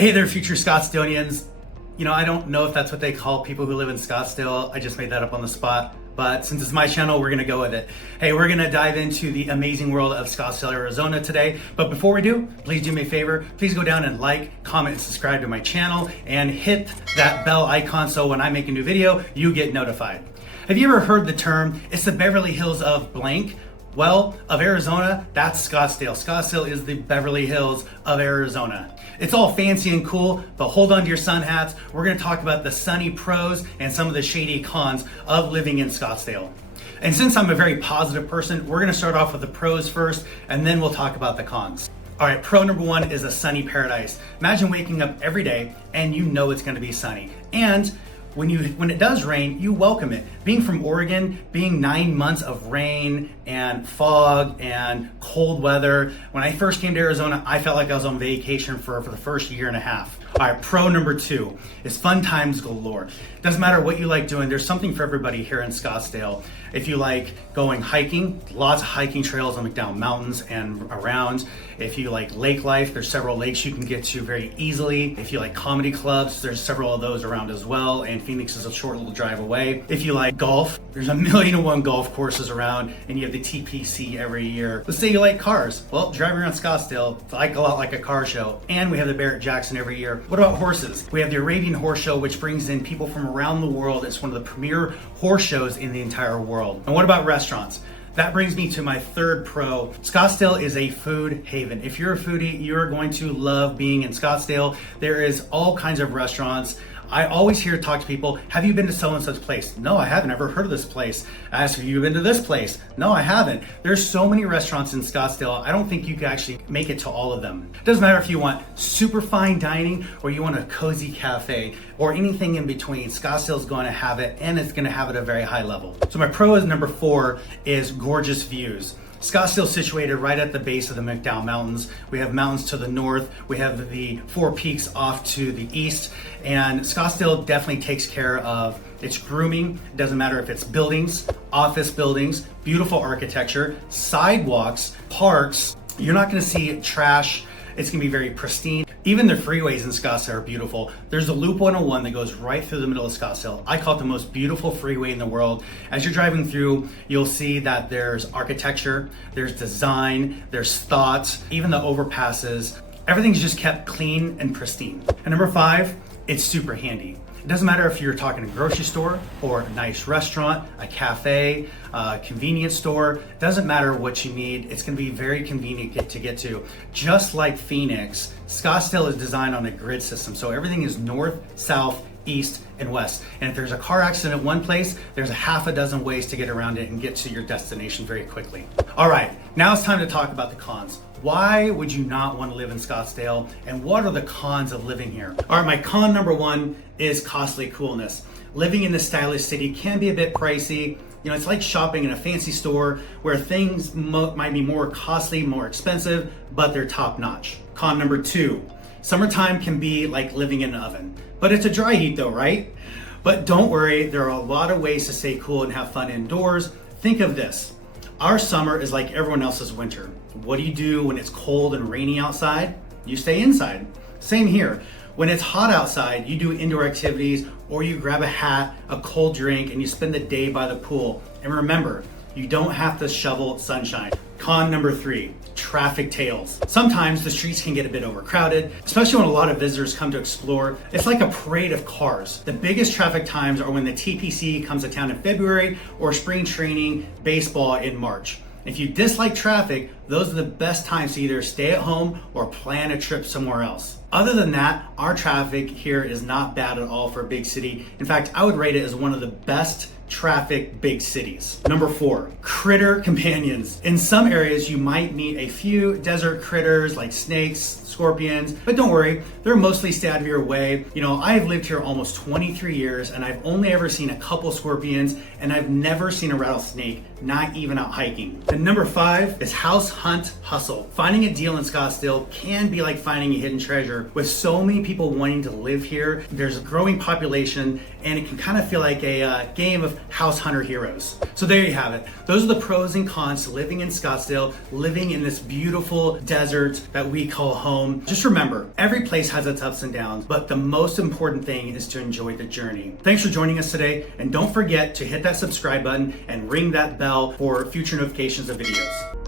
Hey there, future Scottsdalians. You know, I don't know if that's what they call people who live in Scottsdale. I just made that up on the spot. But since it's my channel, we're gonna go with it. Hey, we're gonna dive into the amazing world of Scottsdale, Arizona today. But before we do, please do me a favor. Please go down and like, comment, and subscribe to my channel and hit that bell icon so when I make a new video, you get notified. Have you ever heard the term, it's the Beverly Hills of blank? Well, of Arizona, that's Scottsdale. Scottsdale is the Beverly Hills of Arizona. It's all fancy and cool, but hold on to your sun hats. We're gonna talk about the sunny pros and some of the shady cons of living in Scottsdale. And since I'm a very positive person, we're gonna start off with the pros first, and then we'll talk about the cons. All right, pro number one is a sunny paradise. Imagine waking up every day and you know it's gonna be sunny. And when it does rain, you welcome it. Being from Oregon, being 9 months of rain and fog and cold weather, when I first came to Arizona, I felt like I was on vacation for the first year and a half. All right, pro number two is fun times galore. Doesn't matter what you like doing, there's something for everybody here in Scottsdale. If you like going hiking, lots of hiking trails on McDowell Mountains and around. If you like lake life, there's several lakes you can get to very easily. If you like comedy clubs, there's several of those around as well, and Phoenix is a short little drive away. If you like golf, there's 1,000,001 golf courses around, and you have the TPC every year. Let's say you like cars. Well, driving around Scottsdale, it's like a lot like a car show, and we have the Barrett-Jackson every year. What about horses? We have the Arabian Horse Show, which brings in people from around the world. It's one of the premier horse shows in the entire world. And what about restaurants? That brings me to my third pro. Scottsdale is a food haven. If you're a foodie, you're going to love being in Scottsdale. There is all kinds of restaurants. I always hear talk to people, have you been to so and such place? No, I haven't ever heard of this place. I ask, have you been to this place? No, I haven't. There's so many restaurants in Scottsdale, I don't think you can actually make it to all of them. It doesn't matter if you want super fine dining or you want a cozy cafe or anything in between. Scottsdale's going to have it, and it's going to have it at a very high level. So my pro is number four is gorgeous views. Scottsdale is situated right at the base of the McDowell Mountains. We have mountains to the north. We have the four peaks off to the east. And Scottsdale definitely takes care of its grooming. It doesn't matter if it's buildings, office buildings, beautiful architecture, sidewalks, parks. You're not gonna see trash. It's gonna be very pristine. Even the freeways in Scottsdale are beautiful. There's a Loop 101 that goes right through the middle of Scottsdale. I call it the most beautiful freeway in the world. As you're driving through, you'll see that there's architecture, there's design, there's thought, even the overpasses. Everything's just kept clean and pristine. And number five, it's super handy. It doesn't matter if you're talking a grocery store or a nice restaurant, a cafe, a convenience store. It doesn't matter what you need. It's gonna be very convenient to get to. Just like Phoenix, Scottsdale is designed on a grid system. So everything is north, south, east, and west. And if there's a car accident in one place, there's a half a dozen ways to get around it and get to your destination very quickly. All right, now it's time to talk about the cons. Why would you not want to live in Scottsdale, and what are the cons of living here? All right, my con number one is costly coolness. Living in this stylish city can be a bit pricey. You know, it's like shopping in a fancy store where things might be more costly, more expensive, but they're top notch. Con number two, summertime can be like living in an oven, but it's a dry heat though, right? But don't worry, there are a lot of ways to stay cool and have fun indoors. Think of this. Our summer is like everyone else's winter. What do you do when it's cold and rainy outside? You stay inside. Same here. When it's hot outside, you do indoor activities or you grab a hat, a cold drink, and you spend the day by the pool. And remember, you don't have to shovel sunshine. Con number three, traffic tails. Sometimes the streets can get a bit overcrowded, especially when a lot of visitors come to explore. It's like a parade of cars. The biggest traffic times are when the TPC comes to town in February or spring training baseball in March. If you dislike traffic, those are the best times to either stay at home or plan a trip somewhere else. Other than that, our traffic here is not bad at all for a big city. In fact, I would rate it as one of the best traffic big cities. Number four, critter companions. In some areas, you might meet a few desert critters like snakes, scorpions, but don't worry, they're mostly stay out of your way. You know, I've lived here almost 23 years and I've only ever seen a couple scorpions and I've never seen a rattlesnake, not even out hiking. And number five is house hunt hustle. Finding a deal in Scottsdale can be like finding a hidden treasure. With so many people wanting to live here, there's a growing population and it can kind of feel like a game of of house hunter heroes. So there you have it. Those are the pros and cons to living in Scottsdale, living in this beautiful desert that we call home. Just remember, every place has its ups and downs, but the most important thing is to enjoy the journey. Thanks for joining us today, and don't forget to hit that subscribe button and ring that bell for future notifications of videos.